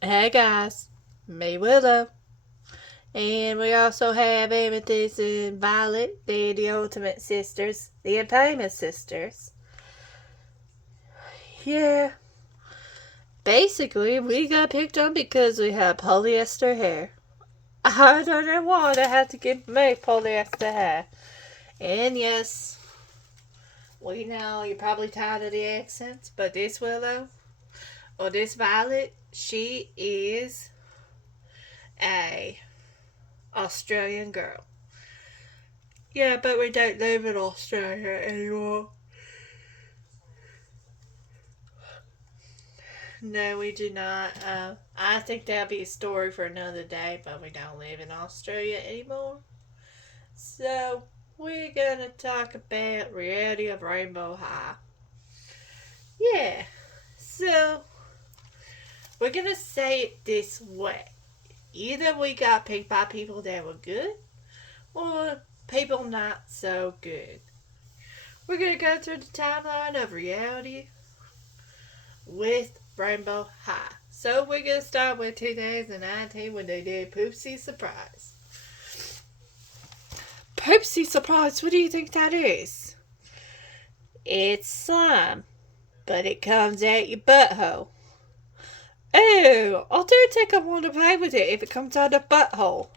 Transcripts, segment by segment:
Hey guys, me Willow. And we also have Amethyst and Violet. They're the ultimate sisters, the infamous sisters. Yeah, basically, we got picked on because we have polyester hair. I don't know why they had to give me polyester hair. And yes, we know you're probably tired of the accents, but this Willow, or this Violet, she is a Australian girl. Yeah, but we don't live in Australia anymore. No, we do not. I think that'll be a story for another day, but we don't live in Australia anymore. So, we're gonna talk about reality of Rainbow High. Yeah, so we're gonna say it this way. Either we got picked by people that were good, or people not so good. We're gonna go through the timeline of reality with Rainbow High. So we're gonna start with 2019 when they did Poopsie Surprise. Poopsie Surprise, what do you think that is? It's slime, but it comes out your butthole. Oh, I do think I want to play with it if it comes out the butthole.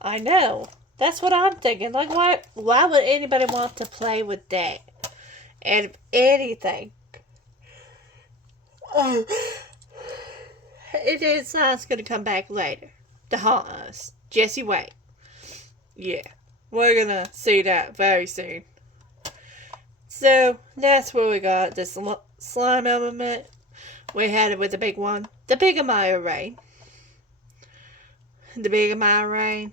I know. That's what I'm thinking. Like, why would anybody want to play with that? And anything. Oh, it is not going to come back later to haunt us. Jesse, wait. Yeah, we're gonna see that very soon. So that's where we got this slime element. We had it with the big one, the Big Amaya Rain. The Big Amaya Rain.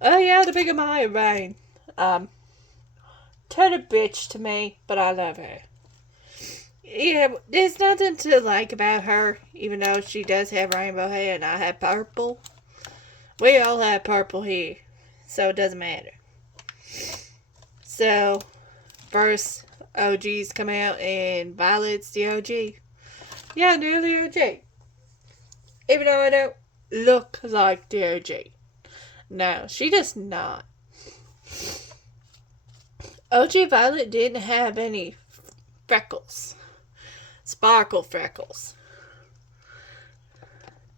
Oh yeah, the Big Amaya Rain. Um, total bitch to me, but I love her. Yeah, there's nothing to like about her, even though she does have rainbow hair and I have purple. We all have purple hair, so it doesn't matter. So, first OGs come out and Violet's the OG. Yeah, I knew the OG. Even though I don't look like the OG. No, she does not. OG Violet didn't have any freckles. Sparkle freckles.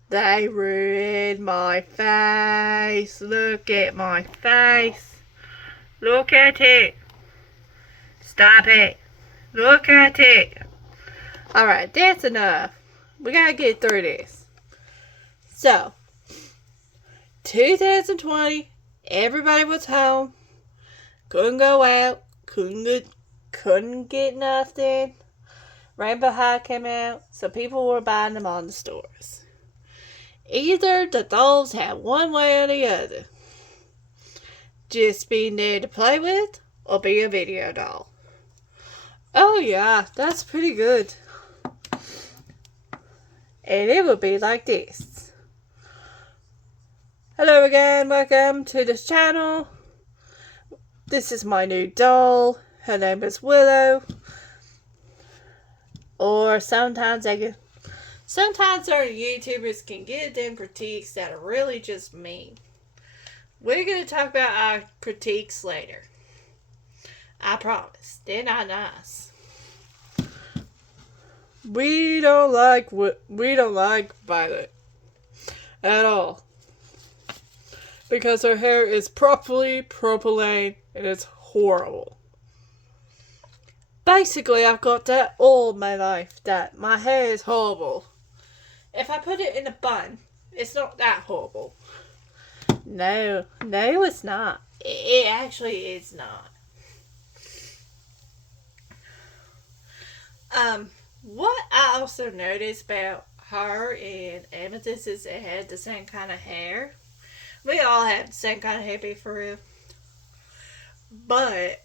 They ruined my face. Look at my face. Look at it. Stop it. Look at it. Alright, that's enough. We gotta get through this. So, 2020, everybody was home. Couldn't go out. Couldn't get nothing. Rainbow High came out, so people were buying them on the stores. Either the dolls had one way or the other. Just being there to play with or be a video doll. Oh yeah, that's pretty good. And it would be like this. Hello again, welcome to this channel. This is my new doll. Her name is Willow. Or sometimes certain YouTubers can get them critiques that are really just mean. We're going to talk about our critiques later. I promise. They're not nice. We don't like Violet at all. Because her hair is properly propylene and it's horrible. Basically, I've got that all my life, that my hair is horrible. If I put it in a bun, it's not that horrible. No, it's not. It actually is not. What I also noticed about her and Amethyst is they had the same kind of hair. We all had the same kind of hair, be for real. But,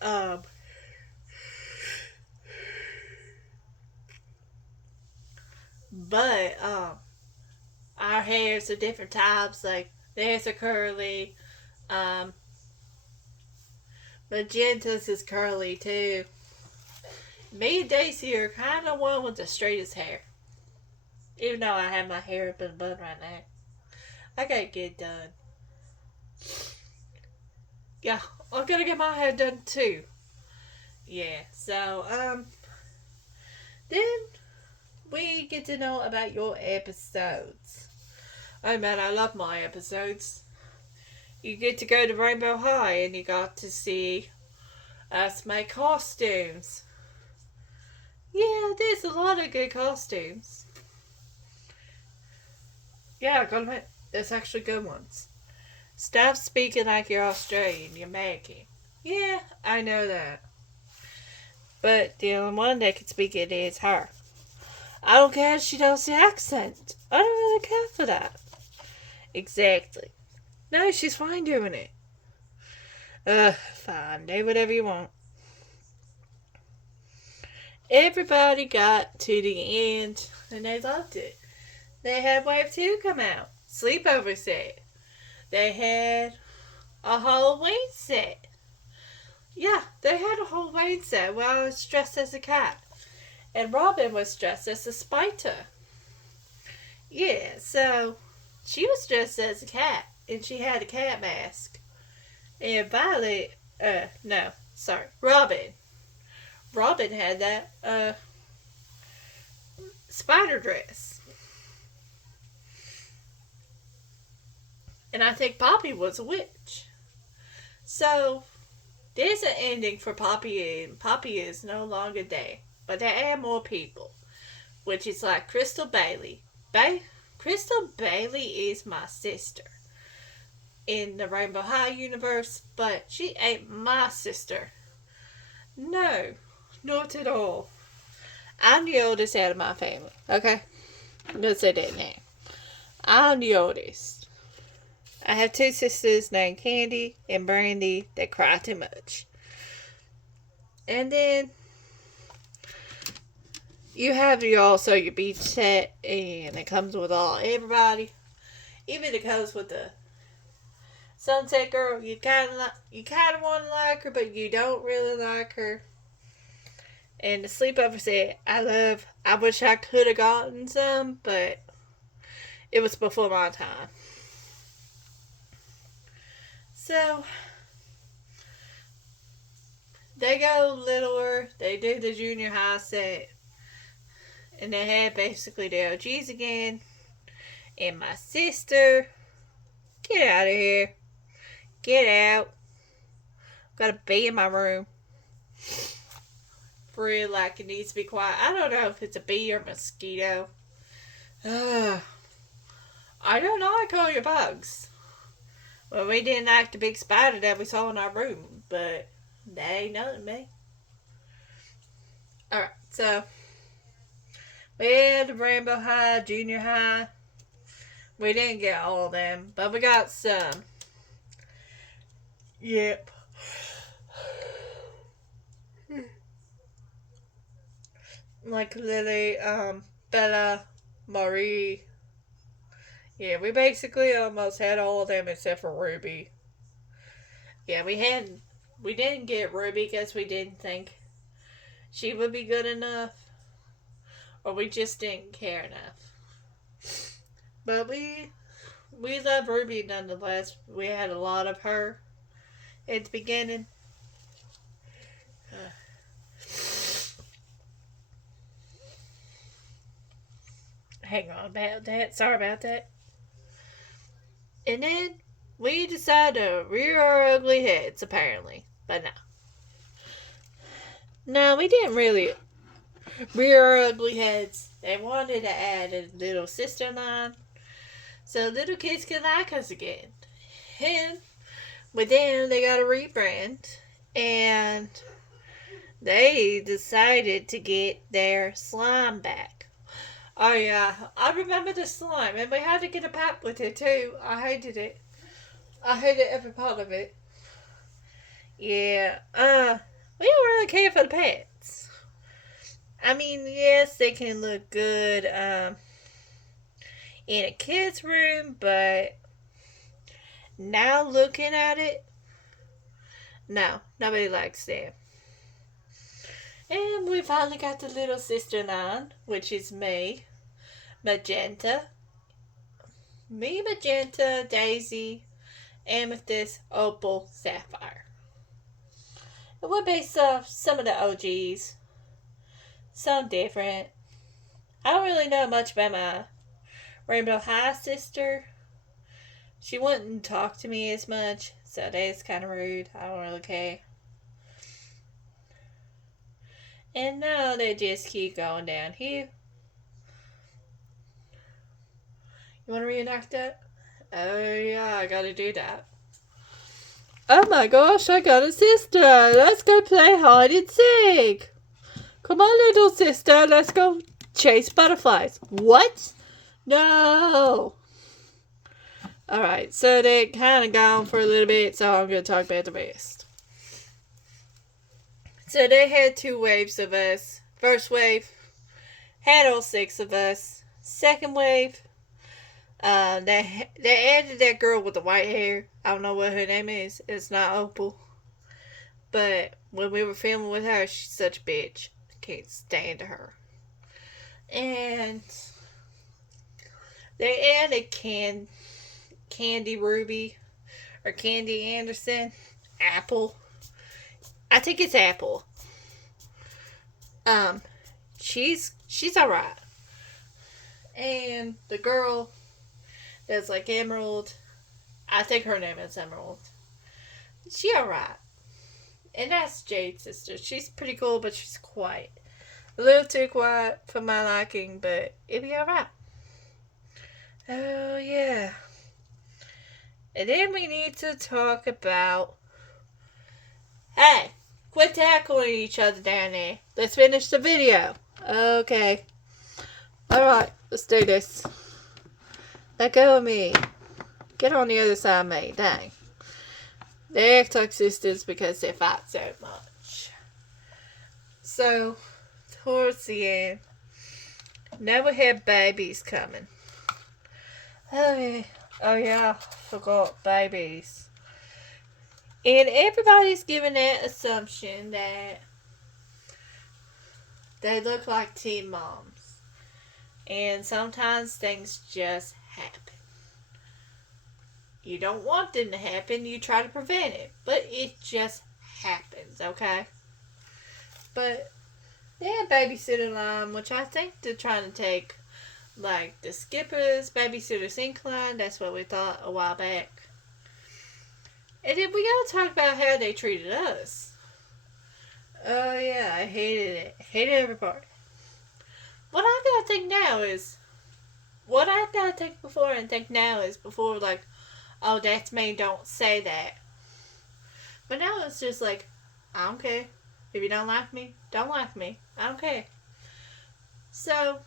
but, our hairs are different types. Like, theirs are curly. Um, Magenta's is curly too. Me and Daisy are kind of one with the straightest hair. Even though I have my hair up in a bun right now. I gotta get it done. Yeah, I'm gonna get my hair done too. Yeah, so, then we get to know about your episodes. Oh man, I love my episodes. You get to go to Rainbow High and you got to see us make costumes. Yeah, there's a lot of good costumes. Yeah, I gotta admit, there's actually good ones. Stop speaking like you're Australian, you're American. Yeah, I know that. But the only one that can speak it is her. I don't care if she knows the accent. I don't really care for that. Exactly. No, she's fine doing it. Fine. Do whatever you want. Everybody got to the end and they loved it. They had Wave 2 come out. Sleepover set. They had a Halloween set. Yeah, they had a Halloween set where I was dressed as a cat. And Robin was dressed as a spider. Yeah, so she was dressed as a cat. And she had a cat mask. And Violet, no, sorry, Robin. Robin had that, spider dress. And I think Poppy was a witch. So, there's an ending for Poppy, and Poppy is no longer there. But they add more people, which is like Crystal Bailey. Crystal Bailey is my sister in the Rainbow High universe, but she ain't my sister. No, not at all. I'm the oldest out of my family, okay? I'm gonna say that now. I'm the oldest. I have two sisters named Candy and Brandy that cry too much. And then you have your beach set, and it comes with everybody. Even it comes with the Sunset Girl. You kind of want to like her, but you don't really like her. And the sleepover set, I love. I wish I could have gotten some, but it was before my time. So they go littler. They do the junior high set, and they had basically the OGs again. And my sister, get out of here. Get out. Got a bee in my room. For real, like it needs to be quiet. I don't know if it's a bee or a mosquito. I don't like all your bugs. Well, we didn't like the big spider that we saw in our room, but that ain't nothing to me. Alright, so we had Rainbow High, Junior High. We didn't get all of them, but we got some. Yep. Like Lily, Bella, Marie. Yeah, we basically almost had all of them except for Ruby. Yeah, we didn't get Ruby because we didn't think she would be good enough, or we just didn't care enough. But we love Ruby nonetheless. We had a lot of her at the beginning. Hang on about that. Sorry about that. And then we decided to rear our ugly heads, apparently. But no. No, we didn't really rear our ugly heads. They wanted to add a little sister line so little kids can like us again. And with them, they got a rebrand. And they decided to get their slime back. Oh yeah, I remember the slime, and we had to get a pet with it too. I hated it. I hated every part of it. Yeah, we don't really care for the pets. I mean, yes, they can look good, in a kid's room, but now looking at it, no, nobody likes them. And we finally got the little sister line, which is me. magenta, me, magenta, daisy, amethyst, opal, sapphire. It would be some of the OGs. Some different. I don't really know much about my Rainbow High sister. She wouldn't talk to me as much, so that's kind of rude. I don't really care. And now they just keep going down here. You want to reenact that? Oh yeah, I gotta do that. Oh my gosh, I got a sister. Let's go play hide and seek. Come on, little sister, let's go chase butterflies. What? No. Alright, so they kind of gone for a little bit, so I'm going to talk about the rest. So they had 2 waves of us. First wave had all 6 of us. Second wave, they added that girl with the white hair. I don't know what her name is. It's not Opal. But when we were filming with her, she's such a bitch. I can't stand her. And they added Candy Ruby or Candy Anderson. Apple. I think it's Apple. She's alright. And the girl that's like Emerald, I think her name is Emerald. She alright. And that's Jade's sister. She's pretty cool, but she's quiet. A little too quiet for my liking, but it'll be alright. Oh, yeah. And then we need to talk about... Hey, quit tackling each other down there. Let's finish the video. Okay. Alright, let's do this. Let go of me. Get on the other side of me. Dang. They act like sisters because they fight so much. So, towards the end, now we have babies coming. Oh yeah, forgot babies. And everybody's giving that assumption that they look like teen moms. And sometimes things just happen. You don't want them to happen, you try to prevent it. But it just happens, okay? But they have Babysitting Line, which I think they're trying to take, like, the Skippers, Babysitter's Incline. That's what we thought a while back. And then we gotta talk about how they treated us. Oh yeah, I hated it. Hated every part. What I gotta think now is... What I gotta think before and think now is before, like, oh, that's me, don't say that. But now it's just like, I don't care. If you don't like me, don't like me. I don't care. So,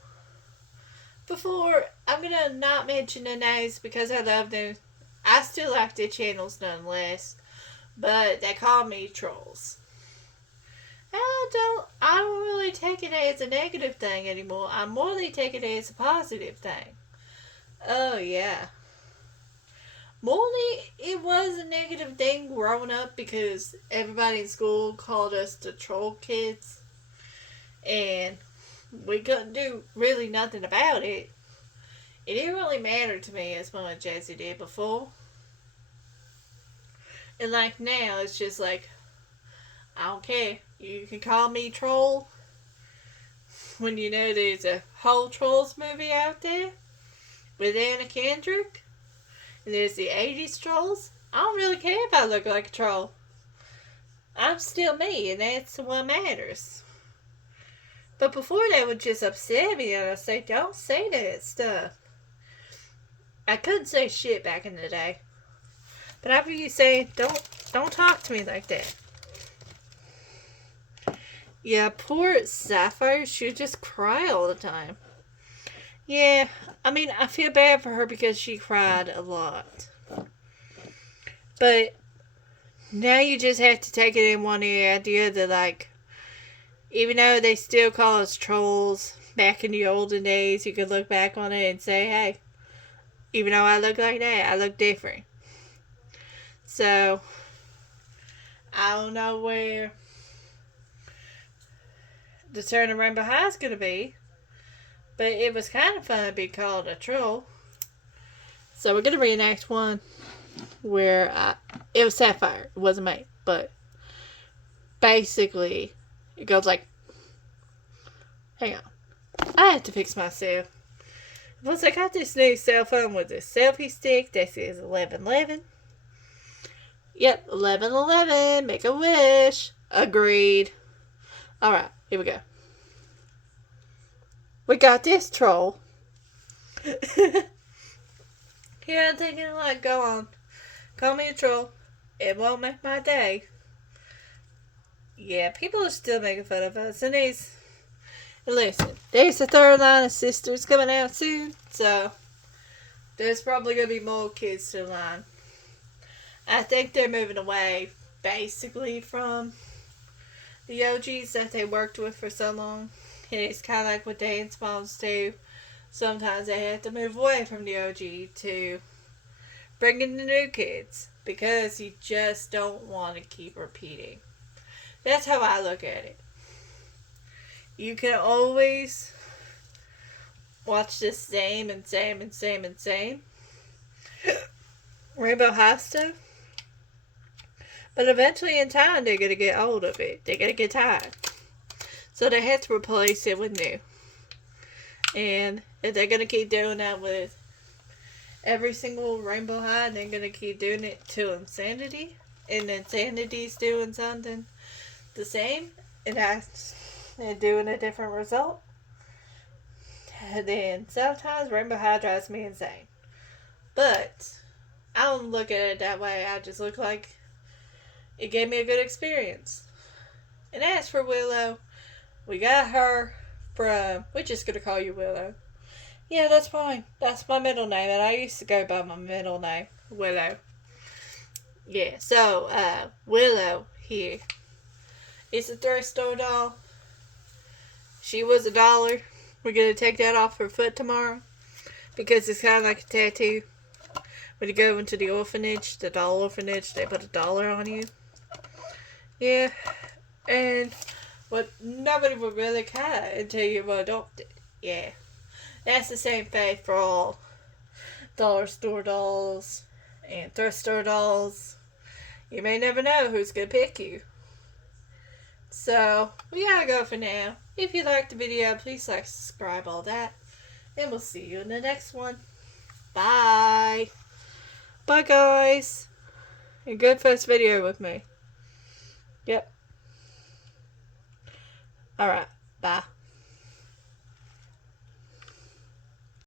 before, I'm gonna not mention the names because I love them. I still like their channels nonetheless. But they call me trolls. And I don't really take it as a negative thing anymore. I more take it as a positive thing. Oh, yeah. Morley, it was a negative thing growing up because everybody in school called us the troll kids. And we couldn't do really nothing about it. It didn't really matter to me as much as it did before. And like now, it's just like, I don't care. You can call me troll. When you know there's a whole Trolls movie out there with Anna Kendrick. And there's the 80s trolls. I don't really care if I look like a troll. I'm still me, and that's what matters. But before they would just upset me, and I'd say, don't say that stuff. I couldn't say shit back in the day. But after you say, don't talk to me like that. Yeah, poor Sapphire, she would just cry all the time. Yeah, I mean, I feel bad for her because she cried a lot. But now you just have to take it in one ear, the other, like, even though they still call us trolls, back in the olden days, you could look back on it and say, hey, even though I look like that, I look different. So, I don't know where the turn of Rainbow High is going to be. But it was kind of fun being called a troll. So we're gonna reenact one where it was Sapphire. It wasn't me, but basically it goes like, hang on, I have to fix myself. Once I got this new cell phone with a selfie stick that says 1111. Yep, 1111. Make a wish. Agreed. Alright, here we go. We got this, troll. Here I'm thinking, like, go on. Call me a troll. It won't make my day. Yeah, people are still making fun of us. And listen, there's the third line of sisters coming out soon. So, there's probably going to be more kids to the line. I think they're moving away, basically, from the OGs that they worked with for so long. And it's kind of like what dance moms do. Sometimes they have to move away from the OG to bring in the new kids. Because you just don't want to keep repeating. That's how I look at it. You can always watch the same and same and same and same Rainbow High stuff. But eventually in time, they're going to get old of it. They're going to get tired. So they have to replace it with new. And if they're going to keep doing that with every single Rainbow High, they're going to keep doing it to Insanity. And Insanity's doing something the same. And they're doing a different result. And then sometimes Rainbow High drives me insane. But I don't look at it that way. I just look like it gave me a good experience. And as for Willow, we got her from... We're just going to call you Willow. Yeah, that's fine. That's my middle name. And I used to go by my middle name, Willow. Yeah, so, Willow here is a thrift store doll. She was $1. We're going to take that off her foot tomorrow. Because it's kind of like a tattoo. When you go into the orphanage, the doll orphanage, they put $1 on you. Yeah, and but nobody would really care until you were adopted. Yeah, that's the same faith for all dollar store dolls and thrift store dolls. You may never know who's gonna pick you. So we gotta go for now. If you liked the video, please like, subscribe, all that, and we'll see you in the next one. Bye. Bye, guys. A good first video with me. Yep. Alright. Bye.